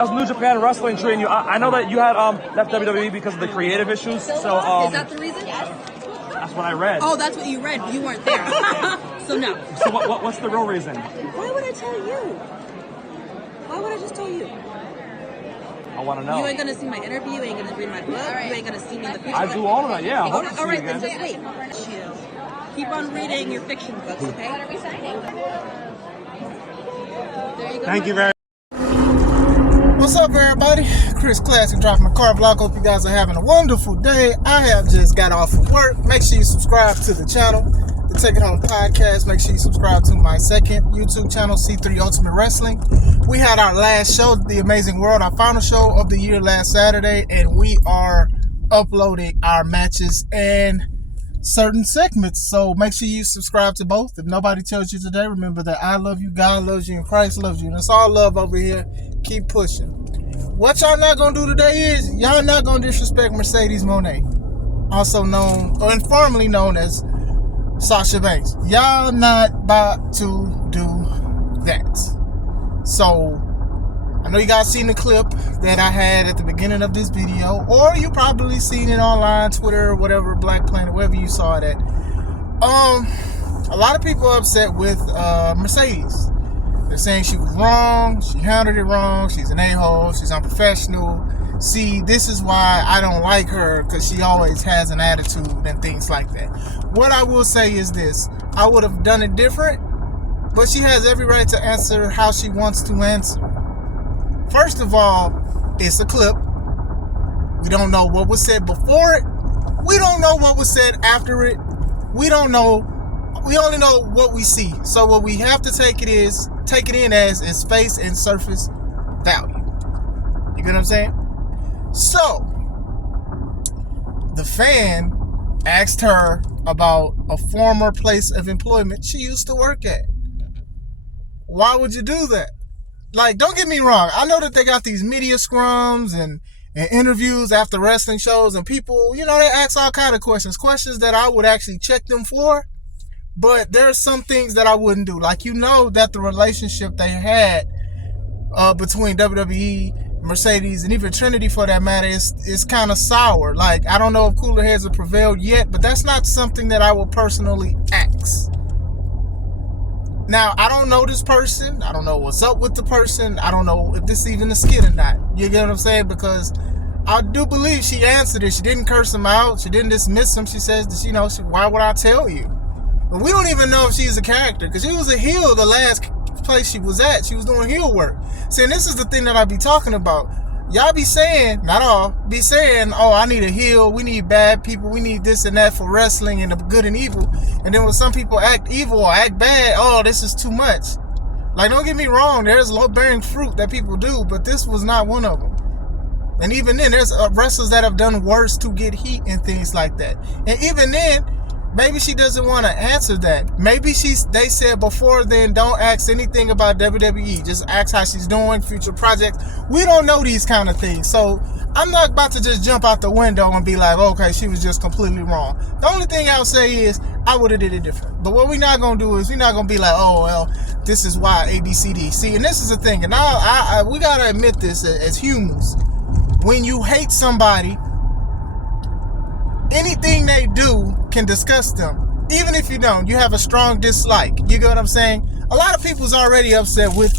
How's New Japan Wrestling treating you? I know that you had left WWE because of the creative issues. So is that the reason? That's what I read. Oh, that's what you read. You weren't there. So no. So what's the real reason? Why would I tell you? Why would I just tell you? I want to know. You ain't gonna see my interview. You ain't gonna read my book. You ain't gonna see me in the future. I do all of that. Yeah. All right, then just wait. Chill. Keep on reading your fiction books, okay? There you go. Thank you very much. What's up, everybody? Chris Classic dropping my car block. Hope you guys are having a wonderful day. I have just got off of work. Make sure you subscribe to the channel, the Take It Home podcast. Make sure you subscribe to my second YouTube channel, C3 Ultimate Wrestling. We had our last show, The Amazing World, our final show of the year last Saturday, and we are uploading our matches and certain segments. So make sure you subscribe to both. If nobody tells you today, remember that I love you, God loves you, and Christ loves you. And it's all love over here. Keep pushing. What y'all not gonna do today is y'all not gonna disrespect Mercedes Mone, also known or informally known as Sasha Banks. Y'all not about to do that. So I know you guys seen the clip that I had at the beginning of this video, or you probably seen it online, Twitter, whatever, Black Planet, wherever you saw it at. A lot of people are upset with Mercedes. They're saying she was wrong, she handled it wrong, she's an a-hole, she's unprofessional. See, this is why I don't like her, because she always has an attitude and things like that. What I will say is this: I would have done it different, but she has every right to answer how she wants to answer. First of all, it's a clip. We don't know what was said before it. We don't know what was said after it. We don't know. We only know what we see. So what we have to take it in as is face and surface value. You get what I'm saying? So the fan asked her about a former place of employment she used to work at. Why would you do that? Like, don't get me wrong. I know that they got these media scrums and interviews after wrestling shows, and people, you know, they ask all kind of questions that I would actually check them for. But there are some things that I wouldn't do. Like, you know that the relationship they had between WWE, Mercedes, and even Trinity for that matter is kind of sour. Like, I don't know if cooler heads have prevailed yet, but that's not something that I would personally ask. Now, I don't know this person. I don't know what's up with the person. I don't know if this is even a skit or not. You get what I'm saying? Because I do believe she answered it. She didn't curse him out. She didn't dismiss him. She says that, you know, why would I tell you? But we don't even know if she's a character, because she was a heel the last place she was at. She was doing heel work. See, and this is the thing that I be talking about. Y'all be saying, not all, be saying, oh, I need a heel, we need bad people, we need this and that for wrestling and the good and evil. And then when some people act evil or act bad, oh, this is too much. Like, don't get me wrong, there's low-bearing fruit that people do, but this was not one of them. And even then, there's wrestlers that have done worse to get heat and things like that. And even then, maybe she doesn't want to answer that. Maybe they said before then, don't ask anything about WWE. Just ask how she's doing, future projects. We don't know these kind of things. So I'm not about to just jump out the window and be like, okay, she was just completely wrong. The only thing I'll say is I would have did it different. But what we're not going to do is we're not going to be like, oh, well, this is why ABCD. See, and this is the thing. And we got to admit this as humans. When you hate somebody, anything they do can disgust them. Even if you don't, you have a strong dislike. You get what I'm saying? A lot of people's already upset with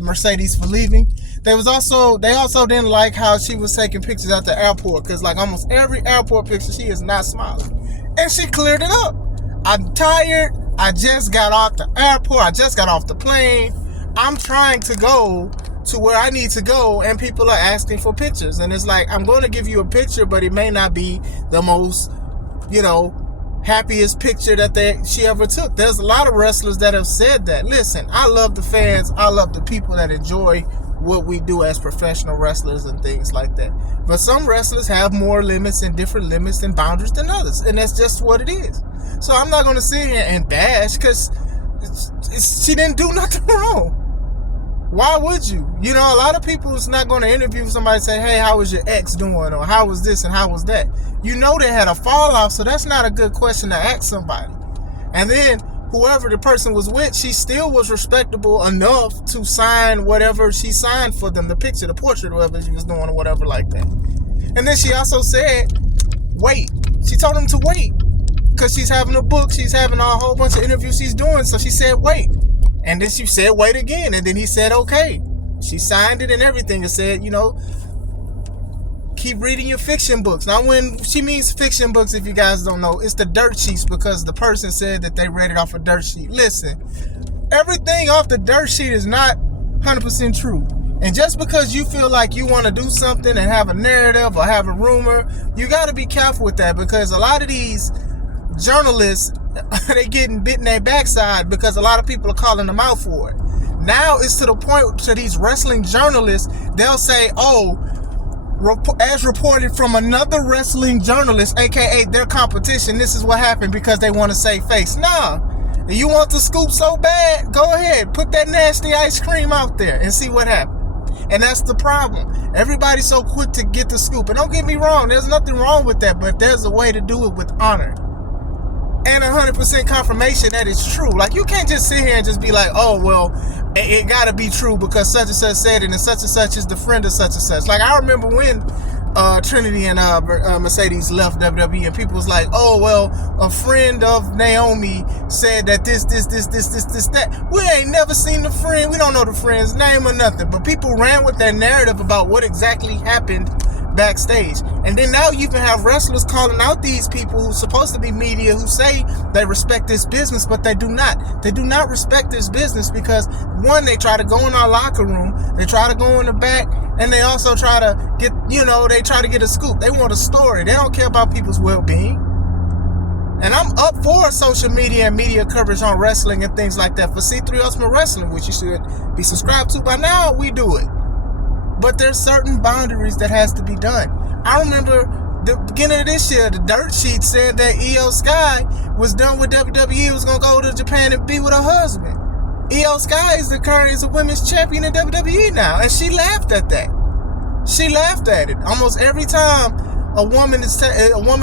Mercedes for leaving. They also didn't like how she was taking pictures at the airport, because like almost every airport picture, she is not smiling. And she cleared it up. I'm tired. I just got off the airport. I just got off the plane. I'm trying to go to where I need to go, and people are asking for pictures. And it's like, I'm going to give you a picture, but it may not be the most, you know, happiest picture that she ever took. There's a lot of wrestlers that have said that. Listen, I love the fans. I love the people that enjoy what we do as professional wrestlers and things like that. But some wrestlers have more limits and different limits and boundaries than others. And that's just what it is. So I'm not going to sit here and bash, because she didn't do nothing wrong. Why would you? You know, a lot of people is not going to interview somebody and say, hey, how was your ex doing? Or how was this and how was that? You know they had a fallout, so that's not a good question to ask somebody. And then whoever the person was with, she still was respectable enough to sign whatever she signed for them, the picture, the portrait, whatever she was doing or whatever like that. And then she also said, wait. She told him to wait because she's having a book. She's having a whole bunch of interviews she's doing. So she said, wait. And then she said, wait again. And then he said, okay. She signed it and everything and said, you know, keep reading your fiction books. Now, when she means fiction books, if you guys don't know, it's the dirt sheets because the person said that they read it off a dirt sheet. Listen, everything off the dirt sheet is not 100% true. And just because you feel like you want to do something and have a narrative or have a rumor, you got to be careful with that because a lot of these journalists, they getting bit in their backside because a lot of people are calling them out for it. Now it's to the point to these wrestling journalists, they'll say, oh, as reported from another wrestling journalist, aka their competition, this is what happened because they want to save face. Nah, you want the scoop so bad, go ahead, put that nasty ice cream out there and see what happens. And that's the problem. Everybody's so quick to get the scoop. And don't get me wrong, there's nothing wrong with that, but there's a way to do it with honor. And 100% confirmation that it's true. Like, you can't just sit here and just be like, oh, well, it gotta be true because such and such said it and such is the friend of such and such. Like, I remember when Trinity and Mercedes left WWE and people was like, oh, well, a friend of Naomi said that this, that. We ain't never seen the friend. We don't know the friend's name or nothing. But people ran with that narrative about what exactly happened backstage. And then now you even have wrestlers calling out these people who's supposed to be media who say they respect this business, but they do not. They do not respect this business because, one, they try to go in our locker room, they try to go in the back, and they also try to get, they try to get a scoop. They want a story. They don't care about people's well-being. And I'm up for social media and media coverage on wrestling and things like that. For C3 Ultimate Wrestling, which you should be subscribed to by now, we do it. But there's certain boundaries that has to be done. I remember the beginning of this year, the dirt sheet said that Io Sky was done with WWE, was going to go to Japan and be with her husband. Io Sky is a women's champion in WWE now, and she laughed at that. She laughed at it. Almost every time a woman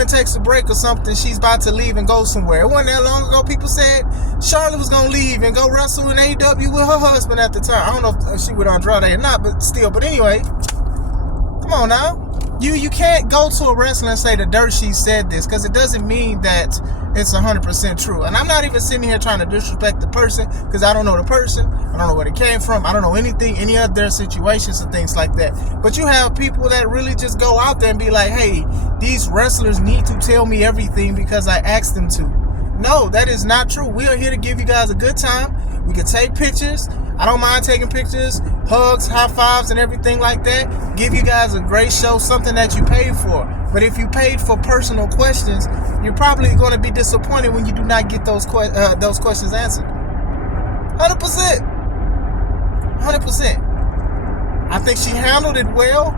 takes a break or something, she's about to leave and go somewhere. It wasn't that long ago people said Charlotte was going to leave and go wrestle in AEW with her husband at the time. I don't know if she would Andrade or not, but still. But anyway, come on now. You can't go to a wrestler and say the dirt sheet said this because it doesn't mean that it's 100% true. And I'm not even sitting here trying to disrespect the person because I don't know the person. I don't know where they came from. I don't know any of their situations and things like that. But you have people that really just go out there and be like, hey, these wrestlers need to tell me everything because I asked them to. No, that is not true. We are here to give you guys a good time. We can take pictures. I don't mind taking pictures, hugs, high fives, and everything like that. Give you guys a great show, something that you paid for. But if you paid for personal questions, you're probably going to be disappointed when you do not get those questions answered. 100%. 100%. I think she handled it well.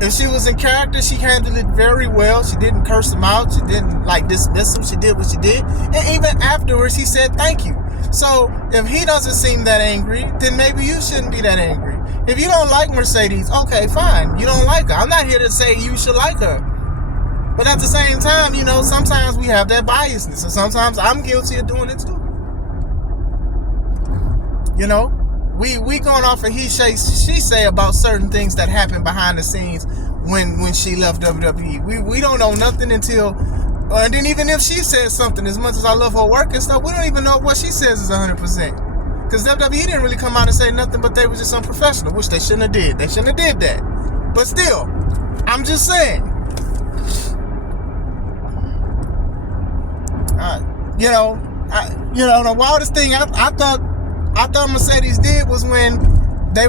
If she was in character, she handled it very well. She didn't curse him out. She didn't dismiss him. She did what she did. And even afterwards, he said thank you. So if he doesn't seem that angry, then maybe you shouldn't be that angry. If you don't like Mercedes, okay, fine. You don't like her. I'm not here to say you should like her. But at the same time, sometimes we have that biasness. And sometimes I'm guilty of doing it too. We going off of she say about certain things that happened behind the scenes when she left WWE. We don't know nothing until, and then even if she says something, as much as I love her work and stuff, we don't even know what she says is 100%. Because WWE didn't really come out and say nothing, but they were just unprofessional, which they shouldn't have did. They shouldn't have did that. But still, I'm just saying. The wildest thing I thought Mercedes did was when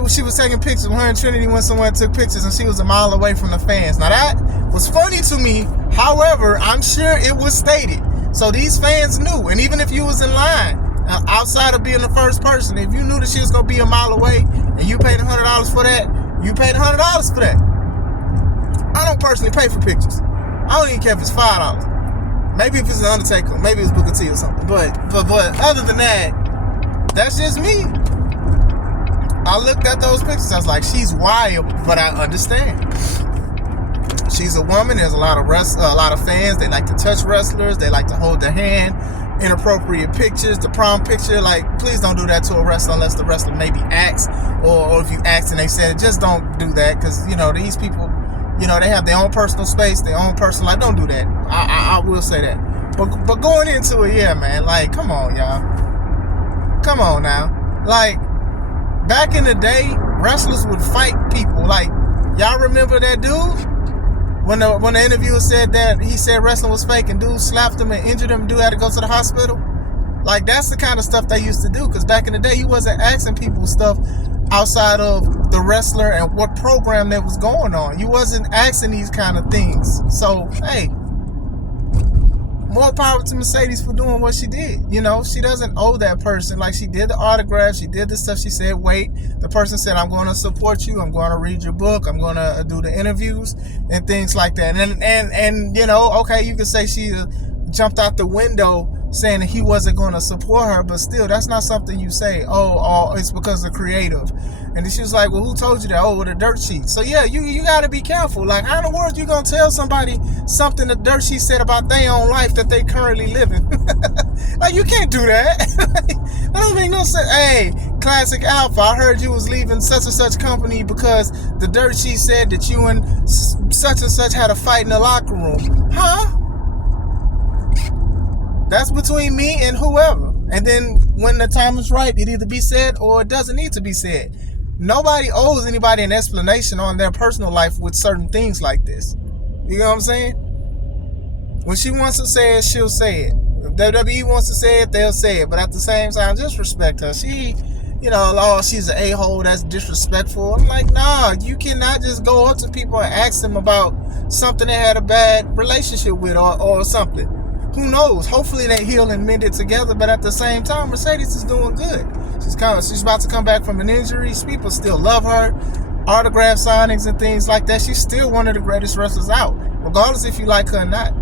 she was taking pictures. Her and Trinity went somewhere and took pictures, and she was a mile away from the fans. Now that was funny to me. However, I'm sure it was stated, so these fans knew. And even if you was in line, outside of being the first person, if you knew that she was gonna be a mile away and you paid $100 for that, you paid $100 for that. I don't personally pay for pictures. I don't even care if it's $5. Maybe if it's an Undertaker, maybe it's Booker T or something. But other than that, that's just me. I looked at those pictures. I was like, she's wild, but I understand. She's a woman. There's a lot of fans. They like to touch wrestlers. They like to hold their hand inappropriate pictures, the prom picture. Like, please don't do that to a wrestler unless the wrestler maybe asks, or if you ask and they said, just don't do that, because, you know, these people, you know, they have their own personal space, their own personal life. Don't do that. I will say that. But going into it, yeah, man, like, come on, y'all. Come on now. Like, back in the day, wrestlers would fight people. Like, y'all remember that dude? When the interviewer said that, he said wrestling was fake and dude slapped him and injured him, dude had to go to the hospital. Like, that's the kind of stuff they used to do, because back in the day, you wasn't asking people stuff outside of the wrestler and what program that was going on. You wasn't asking these kind of things. So, hey, more power to Mercedes for doing what she did. You know, she doesn't owe that person. Like, she did the autograph, she did the stuff. She said, wait. The person said, I'm going to support you. I'm going to read your book. I'm going to do the interviews and things like that. And you know, okay, you could say she jumped out the window saying that he wasn't going to support her, but still, that's not something you say, oh, it's because of creative. And then she was like, well, who told you that? Oh, with a dirt sheet. So yeah, you got to be careful. Like, how in the world you going to tell somebody something the dirt sheet said about their own life that they currently living? Like, you can't do that. That don't make no sense. Hey, Classic Alpha, I heard you was leaving such and such company because the dirt sheet said that you and such and such had a fight in the locker room. Huh? That's between me and whoever. And then when the time is right, it either be said or it doesn't need to be said. Nobody owes anybody an explanation on their personal life with certain things like this. You know what I'm saying? When she wants to say it, she'll say it. If WWE wants to say it, they'll say it. But at the same time, just respect her. She, you know, oh, she's an a-hole, that's disrespectful. I'm like, nah, you cannot just go up to people and ask them about something they had a bad relationship with or something. Who knows? Hopefully they heal and mend it together. But at the same time, Mercedes is doing good. She's about to come back from an injury. People still love her. Autograph signings and things like that. She's still one of the greatest wrestlers out, regardless if you like her or not.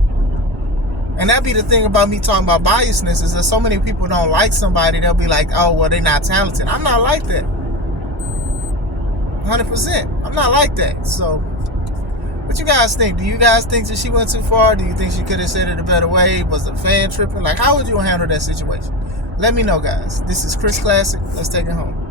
And that be the thing about me talking about biasness, is that so many people don't like somebody. They'll be like, oh, well, they're not talented. I'm not like that. 100%. I'm not like that. So, what you guys think? Do you guys think that she went too far? Do you think she could have said it a better way? Was the fan tripping? Like, how would you handle that situation? Let me know, guys. This is Chris Classic. Let's take it home.